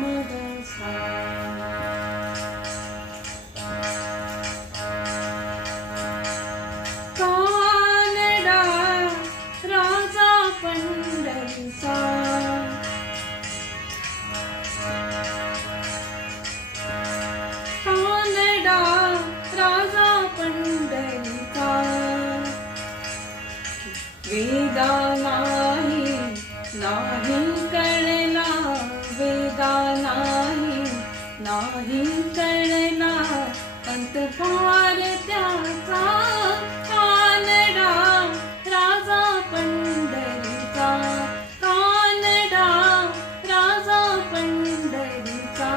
मग सा. कानडा राजा पंढरीचा, कानडा राजा पंढरीचा. वेदा नाही नाही कळला, वेदा नाही नाही कळला अंत फार त्याचा. कानडा राजा पंढरीचा, कानडा राजा पंढरीचा.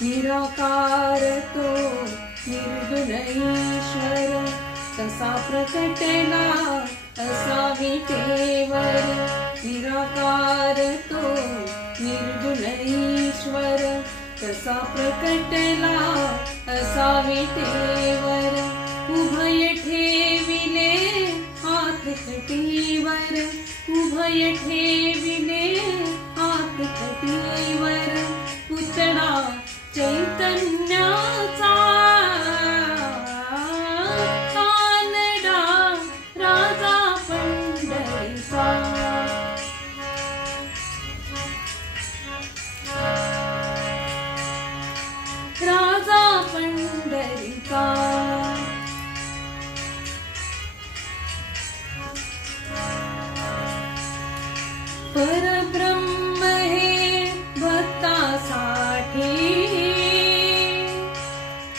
निराकार तो निर्गुण ईश्वर, कसा प्रकटला असा विटेवर. निराकार तो निर्गुण ईश्वर, कसा प्रकटला असा विटेवर. उभय ठेविले हात कटीवर, उभय ठेविले हात कटीवर. पुतळा चैतन्याचा, कानडा राजा पंढरीचा. राजा पंढरीचा. परब्रह्म हे भक्तासाठी,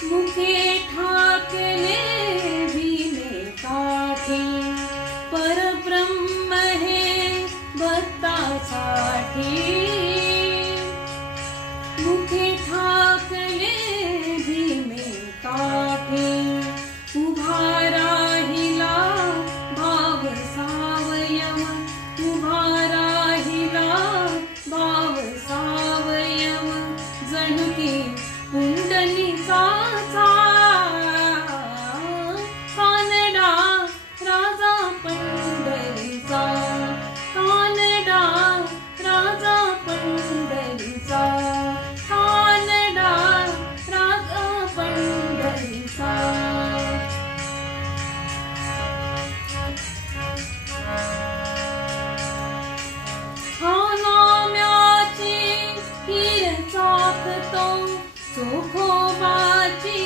मुखे ठाकले भीमे काठी. परब्रह्म हे भक्तासाठी, मुखे ठाकले भीमे काठी. उभा राहिला भाव सावयव, उभा राहिला भाव सावयव. जणू की पुंडलिकाचा, कानडा राजा पंढरीचा, कानडा राजा पंढरीचा, कानडा राजा पंढरीचा. हा नाम्याची हिर चाकतो, चोखोबाची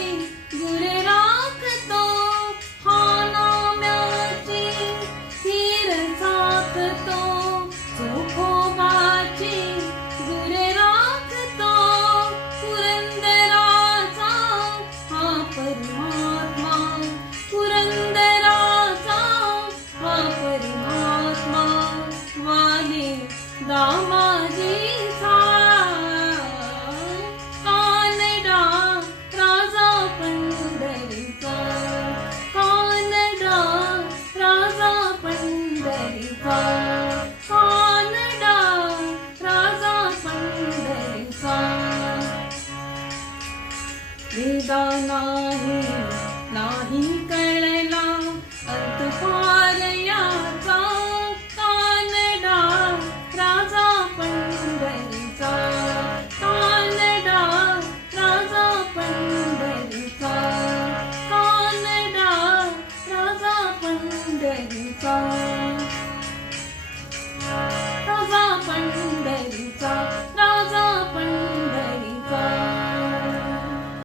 गुर राखतो. हा नाम्याची हिर चाकतो, चोखोबाची गुर राखतो. पुरंदराचा हा परमात्मा, पुरंदराचा हा परमात्मा. वाली दामाजीचा, कानडा राजा पंढरीचा, कानडा राजा पंढरीचा, कानडा राजा पंढरीचा. वेदा नाही नाही